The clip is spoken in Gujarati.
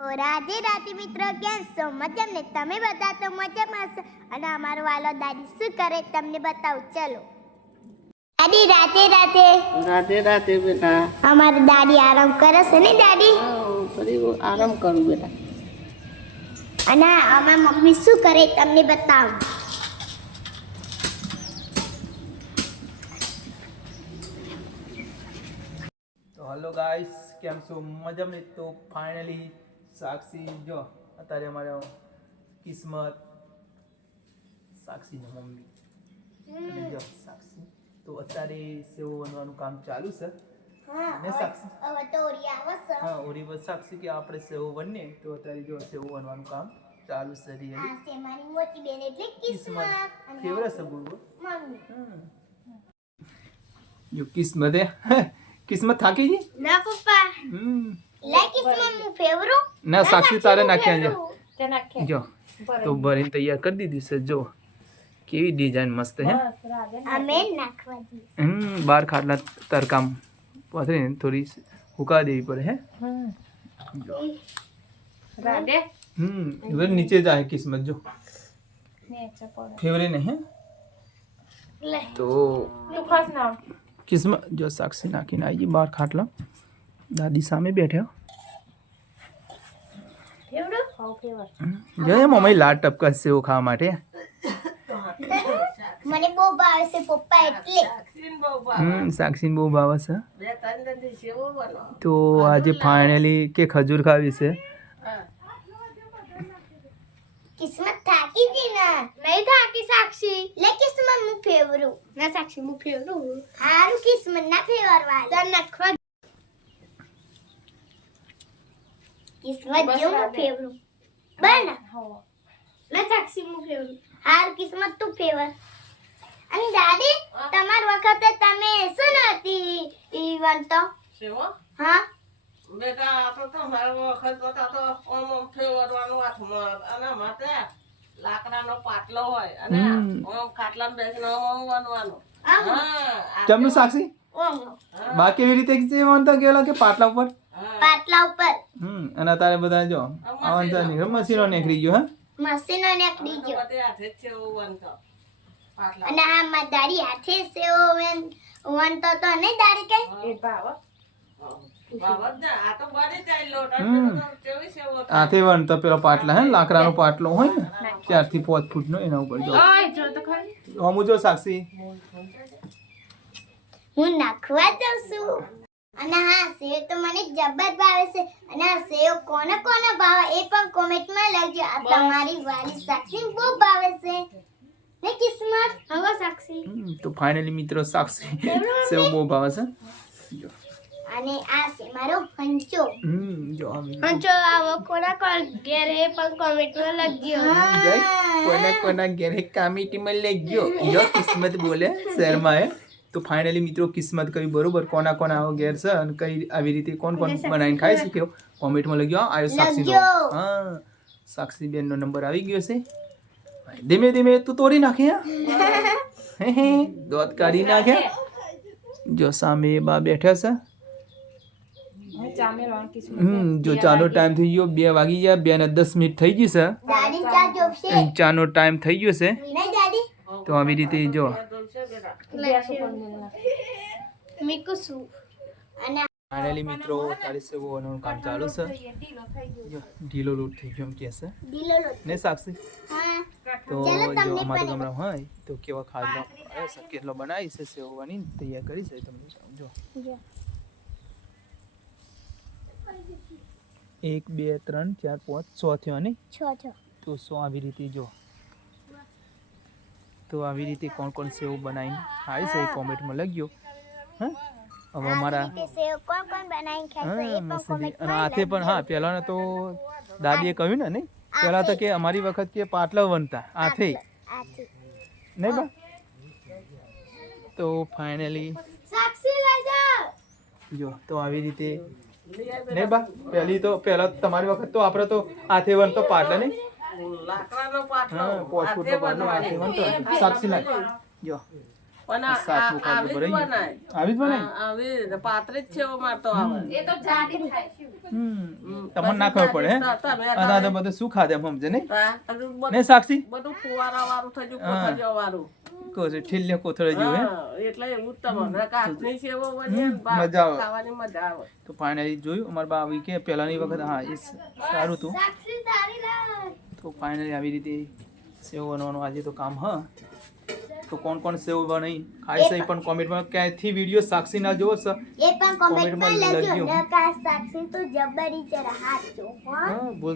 રાધે રાધે મિત્રો, કેમ છો? મજામાં ને? તમે બધા તો મજામાં હશો. અને અમારો વાલો દાદી શું કરે તમને બતાવું. ચલો દાદી, રાધે રાધે. રાધે રાધે બેટા. અમારી દાદી આરામ કરે છે ને દાદી? ફરી આરામ કરું બેટા. અને અમારી મમ્મી શું કરે તમને બતાવું. તો હલો ગાઈસ, કેમ છો? મજામાં? તો ફાઇનલી સાક્ષી જો અત્યારે અમારા કિસ્મત સાક્ષીની મમ્મી અને જો સાક્ષી તો અત્યારે સેવો બનવાનું કામ ચાલુ છે. ને સાક્ષી હવે તો ઓરી આવશે. હા, ઓરી બસ સાક્ષી કે આપણે સેવો બનને તો અત્યારે જો સેવો બનવાનું કામ ચાલુ છે. આ છે મારી મોટી બેન એટલે કિસ્મત. ફેવરેટ છે ગુરુ મમ્મી. જો કિસ્મત હે કિસ્મત થાકી ગઈ ના પપ્પા. લે કિસ્મત નું ફેવરું ના સાક્ષી તારે નાખ્યા જો તો ભરીને તૈયાર કરી દીધી છે. જો કેવી ડિઝાઇન મસ્ત હે. અમે નાખવા દઈએ. બાર ખાટલા તરકામ પાથરીને થોડી હુકા દેવી પડે હે. રાધે. હવે નીચે જાય કિસ્મત જો ફેવરે નહીં લે તો કિસ્મત જો સાક્ષી નાખીને આવી બાર ખાટલા દાદી સામે બેઠ્યા. જો મમ્મી લાડ ટપકા સેવ ખાવા માટે. મને બહુ ભાવે છે પપ્પા એટલે. સાક્ષી બહુ ભાવે છે. તો આજે ફાઇનલી કે ખજૂર ખાવી છે. કિસ્મત થાકી ગઈ ના. નહીં થાકી સાક્ષી. લે કિસ્મત નું ફેવરું. ના સાક્ષી નું ફેવરું. હારું કિસ્મત ના ફેવરવા. તો નખવા. કિસ્મત જો નું ફેવરું. બન. ના સાક્ષી નું ફેવરું. હારું કિસ્મત તું ફેવર. અને દાદી તમાર વખતે તમે શું નતી ઈવન તો હા બેટા આ તો મારો વખત હતા તો ઓમ ઓમ ફેરવવાનું હાથમાં અને માથે લાકડાનો પાટલો હોય અને ઓમ ખાટલામાં બેસીને ઓમ ઓમ વનવાનું. કેમનું સાક્ષી ઓમ બા કેવી રીતે વાંધતા ગયેલા કે પાટલા ઉપર પાટલા ઉપર. અને અત્યારે બધા જો આવન મશીનો નીકળી ગયો. હા, મશીનો નીકળી ગયો. બધે હાથે જ છે એવું વનતો પાટલા. અને આ માં દાડી હાથે સેવો વન તો નહીં દાડી કઈ બાબત ને આ તો બની જાય લોટ અને કેવી છે એવો હાથે વણતો પેલો પાટલા હે લાકડાનો પાટલો હોય ને 4 થી 5 ફૂટનો એના ઉપર જો હમુ જો સાક્ષી હું નાખવા જાઉં છું. અને હા સેવ તો મને જબર ભાવે છે. અને આ સેવ કોને કોને ભાવે એ પણ કોમેન્ટમાં લખજો. આ તમારી વાલી સાક્ષી બહુ ભાવે છે ને કિસ્મત. હવે સાક્ષી તો ફાઇનલી મિત્રો સાક્ષી સેવ બહુ ભાવે છે. જો અને આ છે મારો હંચો. જો આમ હંચો આવો કોના કોણ ઘેરે પણ કોમેન્ટમાં લખજો. કોના ઘેરે કામીટીમાં લેજો જો કિસ્મત બોલે શહેરમાં હે. તો ફાઇનલી મિત્રો કિસ્મત કઈ બરોબર કોના કોના આવો ઘેર છે અને કઈ આવી રીતે કોણ કોણ બનાવીને ખાઈ શક્યો કોમેન્ટમાં લખજો. આયો સાક્ષી હા, સાક્ષી બેન નો નંબર આવી ગયો છે. ધીમે ધીમે તું તોડી નાખે હે દોત કાઢી નાખે. જો સામે બા બેઠા છે. જો ચાનો ટાઈમ થઈ ગયો 2 વાગી ગયા. 2 ને 10 મિનિટ થઈ ગઈ છે. દાદી ચા જોશે. ચાનો ટાઈમ થઈ ગયો છે. નહીં દાદી તો આવી રીતે જો મીકુસુ. અને ફાઇનલી મિત્રો તારી સેવો બનાવવાનું કામ ચાલુ છે. જો ઢીલો લોટ થઈ ગયો એમ કે છે ઢીલો લોટ. ને સાક્ષી હા તો જો અમારા ગામડા હોય તો કેવા ખાધા કેટલો બનાવી છે સેવો બની તૈયાર કરી છે તમને જો 1 2 3 4 5 6 થયો ને છ તો 100 આવી રીતે જો. તો આવી રીતે કોણ કોણ સેવ બનાવીને ખાય છે એ કોમેન્ટમાં લખજો. હા હવે અમારા સેવ કોણ કોણ બનાવીને ખાશે એ પણ કોમેન્ટમાં હાથે પણ હા પહેલાં તો દાદીએ કહ્યું ને નહીં પહેલાં તો કે અમારી વખત કે પાટલા વનતા હાથે નહીં બા. તો ફાઇનલી સાક્ષી લઈ જાઓ. જો તો આવી રીતે નહીં બા પહેલાં તમારી વખત તો આપણે તો હાથે વનતો પાટલા નહીં લાકડાનો પાટલો હા 5 ફૂટનો પાટલો હાથે વનતો સાક્ષી લાગ જો પણ આ- સાતમું આ- ખાટલું આવી જ ભરાઈ બનાય ગયું આવી જ બનાવી હા, આવી પાતળી જ છે એવો મારતો આવે તમને ના ખબર પડે હે તમે આ દાદા બધું શું ખાધે એમ સમજે નહીં હજુ ને સાક્ષી બધું ફુવારા વાળું થઈ ગયું કોથળીઓ વાળું કહો છે ઠેલ્યા કોથળે જેવું હે હા, એટલે એવું જ તમને કાચની સેવો બની ને મજા આવે. ખાવાની મજા આવે તો ફાઇનલી જોયું અમારા બા આવી કે પહેલાની વખત હા એ સારું હતું સાક્ષી તારી લાવ. તો ફાઇનલી આવી રીતે સેવ બનવાનું આજે તો કામ હા તો કોણ કોણ સેવ બનાવી ખાય છે એ પણ કોમેન્ટમાં ક્યાંયથી વિડીયો સાક્ષી ના જોવો છે એ પણ કોમેન્ટમાં કોમેન્ટમાં લખજો લખજો. નકા સાક્ષી તો જબરી છે હાથ જો હો હા બોલ